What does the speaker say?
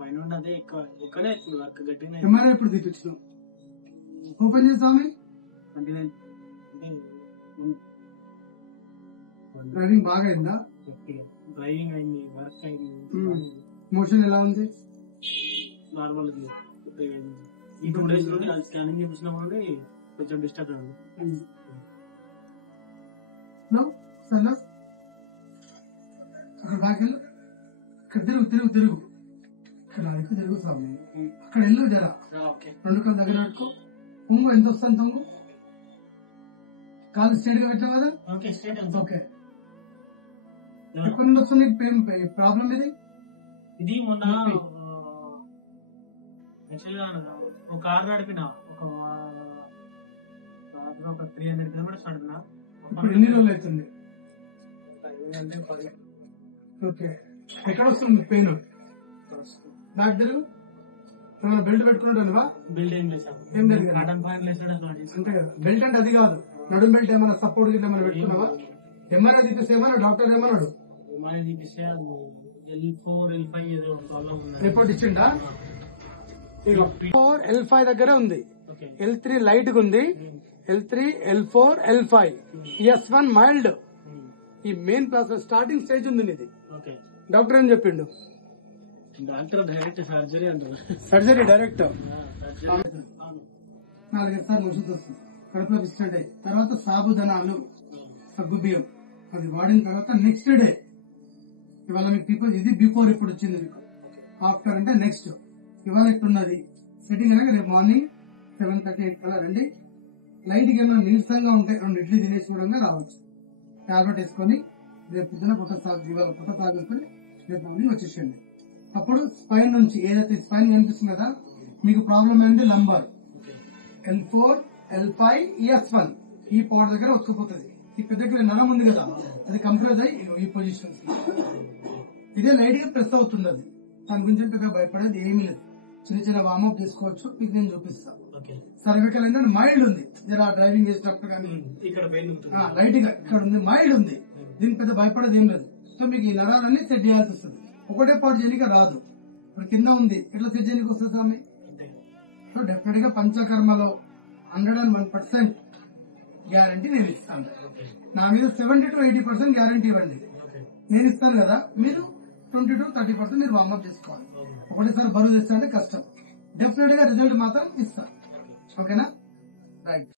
పైన అదే ఎక్కువ ఒక్కనే వర్క్ గట్టిగా ఎంఆర్ఐ ఎప్పుడు తీపించినావు? ఓపెన్ చేస్తామి. డ్రైవింగ్ బాగా అయిందా? డ్రైవింగ్ అయింది, వర్క్ అయింది. మోషన్ ఎలా ఉంది? నార్మల్. ఈ 2 days నుండి స్కానింగ్ చేపించిన నుండి కొంచెం డిస్టర్బ్ అయింది. అక్కడ బ్యాక్ వెళ్ళు, ఇక్కడ తిరుగు ఇక్కడ తిరుగు స్వామి. అక్కడ వెళ్ళు జరా, 2 కాళ్ళు దగ్గర పెట్టుకో. పొంగు ఎంత వస్తుంది? తొంగు కాలు స్ట్రైట్ గా పెట్టావు కదా? ఓకే. ఎక్కడి నుండి వస్తుంది ప్రాబ్లం? ఇది మొన్న ఒక కార్ నడిపిన ఒక 300 kilometers నడిపిన. ఇప్పుడు ఎన్ని రోజులు అవుతుంది? ఓకే. ఎక్కడ వస్తుంది పెయిన్? నాకు తిరుగు. ఏమైనా బెల్ట్ పెట్టుకుంటానువా? బెల్ట్ ఏం లేదు. అంటే బెల్ట్ అంటే అది కాదు, నడుం బెల్ట్ ఏమైనా సపోర్ట్ గిట్ల ఏమైనా పెట్టుకున్నావా? ఎంఆర్ఐ తీపిస్తే ఏమన్నా డాక్టర్ ఏమన్నాడు? రిపోర్ట్ ఇచ్చిండా? L5 దగ్గర ఉంది, L3 లైట్ గా ఉంది, L3, L4, L5, S1 mild. ఈ మెయిన్ ప్రాసెస్ స్టార్టింగ్ స్టేజ్ ఉంది ఇది. డాక్టర్ ఏం చెప్పిండు? డాక్టర్ డైరెక్ట్ సర్జరీ అంటారు. సర్జరీ డైరెక్ట్ 4 సార్లు వస్తుంది, కడుపులో డిస్టర్డ్ అయ్యి. తర్వాత సాబుదానాలు, సగ్గుబియ్యం అది వాడిన తర్వాత నెక్స్ట్ డే, ఇవాళ మీకు ఇది బిఫోర్ ఇప్పుడు వచ్చింది, మీకు ఆఫ్టర్ అంటే నెక్స్ట్. ఇవాళ ఇప్పుడున్నది సెట్టింగ్ అనగా రేపు మార్నింగ్ 7:30, 8 కల్లా రండి. లైట్ గా ఏమైనా నీరసంగా ఉంటే 2 ఇడ్లీ తినేసి కూడా రావచ్చు. టాబ్లెట్ వేసుకొని రేపు పొద్దున ఇవాళ పుట్ట తాగేసుకుని రేపు మార్నింగ్ వచ్చేసేయండి. అప్పుడు స్పైన్ నుంచి ఏదైతే స్పైన్ కనిపిస్తుంది కదా, మీకు ప్రాబ్లం ఏంటంటే లంబార్, L4, L5, S1 ఈ పాయింట్ దగ్గర వచ్చుకుపోతుంది. ఈ పెద్ద నరం ఉంది కదా, అది కంప్రెస్ అయ్యి ఈ పొజిషన్ ఇదే లైట్ గా ప్రెస్ అవుతుంది. అది దాని గురించి పెద్దగా భయపడేది ఏమీ లేదు. చిన్న వార్మప్ చేసుకోవచ్చు, మీకు నేను చూపిస్తాను. సర్వికల్ ఏంటంటే మైల్డ్ ఉంది, జర డ్రైవింగ్ చేసేటప్పుడు కానీ లైట్ గా ఇక్కడ ఉంది, మైల్డ్ ఉంది. దీనికి పెద్ద భయపడేది ఏం లేదు. సో మీకు ఈ నరాలన్నీ సెట్ చేయాల్సి వస్తుంది. ఒకటే పాటు చేయడానికి రాదు. ఇప్పుడు కింద ఉంది, ఎట్లా సెట్ చేయడానికి వస్తుంది స్వామి? సో డెఫినెట్ గా పంచకర్మలో 101% గ్యారంటీ నేను ఇస్తాను. నా మీద 70 to 80% గ్యారంటీ ఇవ్వండి. నేను ఇస్తాను కదా, మీరు 20 to 30% మీరు వార్మప్ చేసుకోవాలి. ఒకటేసారి బరువు తెస్తా అంటే కష్టం. డెఫినెట్ గా రిజల్ట్ మాత్రం ఇస్తాను. ఓకేనా? రైట్.